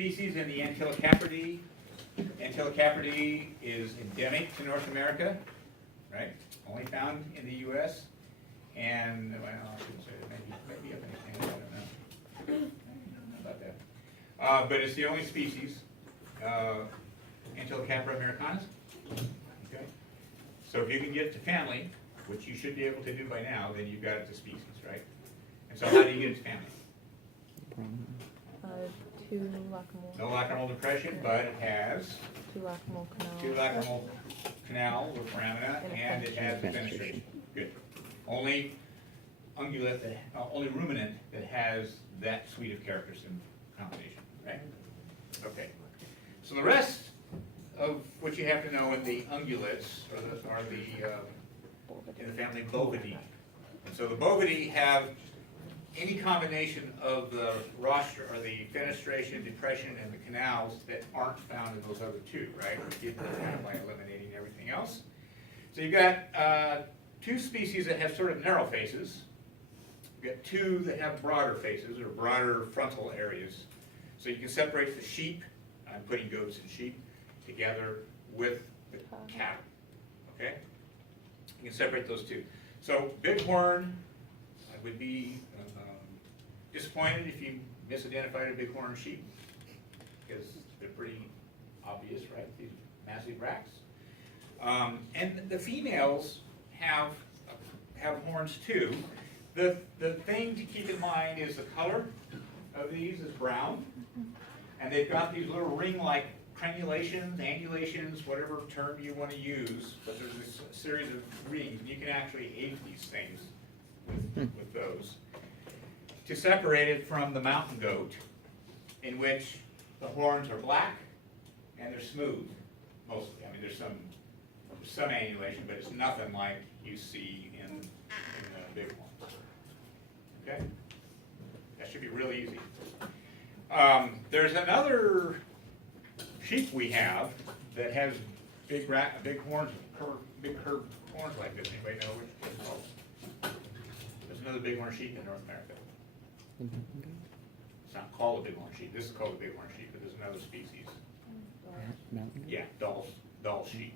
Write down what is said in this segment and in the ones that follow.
species in the Antilocapridae. Antilocapridae is endemic to North America, right? Only found in the U.S. And, well, I shouldn't say that, maybe up in Canada, I don't know about that. But it's the only species, Antilocapra americanus. Okay? So if you can get it to family, which you should be able to do by now, then you've got it to species, right? And so how do you get it to family? Two lacrimal. No lacrimal depression, but it has Two lacrimal canal. two lacrimal canal with foramina, and it has fenestration. Good. Only ungulate, only ruminant that has that suite of characters in combination, right? Okay. So the rest of what you have to know in the ungulates are in the family Bovidae. And so the Bovidae have any combination of the rostra or the fenestration, depression, and the canals that aren't found in those other two, right? We did that by eliminating everything else. So you've got two species that have sort of narrow faces. You've got two that have broader faces or broader frontal areas. So you can separate the sheep, I'm putting goats and sheep, together with the cattle, okay? You can separate those two. So bighorn, I would be disappointed if you misidentified a bighorn sheep, because they're pretty obvious, right? These massive racks. And the females have horns too. The thing to keep in mind is the color of these is brown, and they've got these little ring-like crenulations, angulations, whatever term you want to use, but there's this series of rings, and you can actually age these things with those. To separate it from the mountain goat, in which the horns are black and they're smooth, mostly. I mean, there's some annulation, but it's nothing like you see in the big ones. Okay? That should be really easy. There's another sheep we have that has big horns, big curved horns like this. Anybody know which it's called? There's another bighorn sheep in North America. It's not called a bighorn sheep. This is called a bighorn sheep, but there's another species. Yeah, Dall sheep,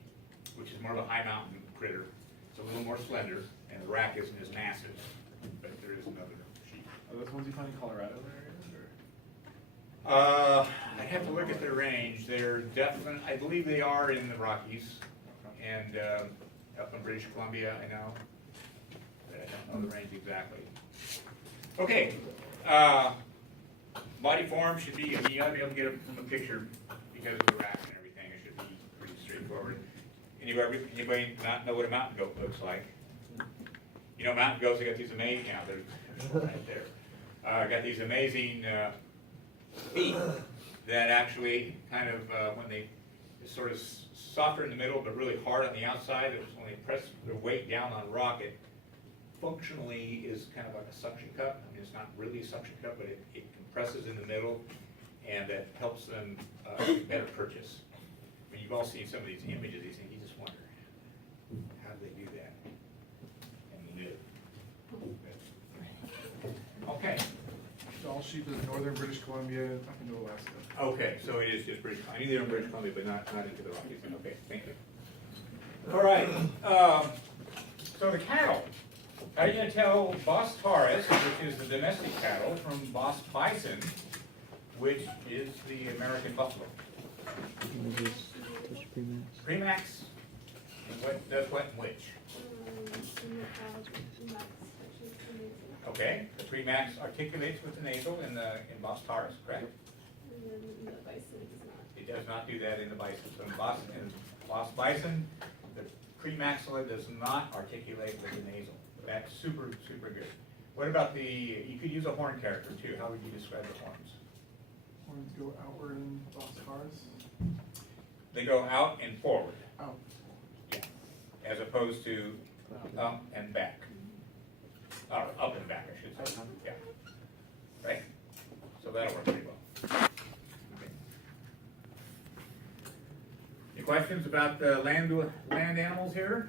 which is more of a high mountain critter. It's a little more slender, and the rack isn't as massive, but there is another sheep. Are those ones you find in Colorado areas, I'd have to look at their range. They're definitely, I believe they are in the Rockies, and up in British Columbia, I know. But I don't know the range exactly. Okay. Body form should be, you ought to be able to get it from a picture because of the rack and everything. It should be pretty straightforward. Anybody not know what a mountain goat looks like? You know, mountain goats, they got these amazing, they're right there. Got these amazing feet that actually kind of, when they, it's sort of softer in the middle, but really hard on the outside. When they press their weight down on rock, it functionally is kind of like a suction cup. I mean, it's not really a suction cup, but it compresses in the middle, and that helps them better purchase. I mean, you've all seen some of these images, these things, you just wonder, how do they do that? And you do. Okay. Dall sheep is northern British Columbia up into Alaska. Okay, so it is just British. I knew they were in British Columbia, but not into the Rockies. Okay, thank you. All right. So the cattle. How are you going to tell Bos taurus, which is the domestic cattle, from Bos bison, which is the American buffalo? Premax. And what does what and which? Okay, the premax articulates with the nasal in Bos taurus, correct? The bison does not. It does not do that in the bison. So in Bos bison, the premaxilla does not articulate with the nasal. That's super, super good. What about you could use a horn character too. How would you describe the horns? Horns go outward in Bos taurus. They go out and forward. Out. Yeah. As opposed to up and back. Or up and back, I should say. Yeah. Right? So that'll work pretty well. Okay. Any questions about the land animals here?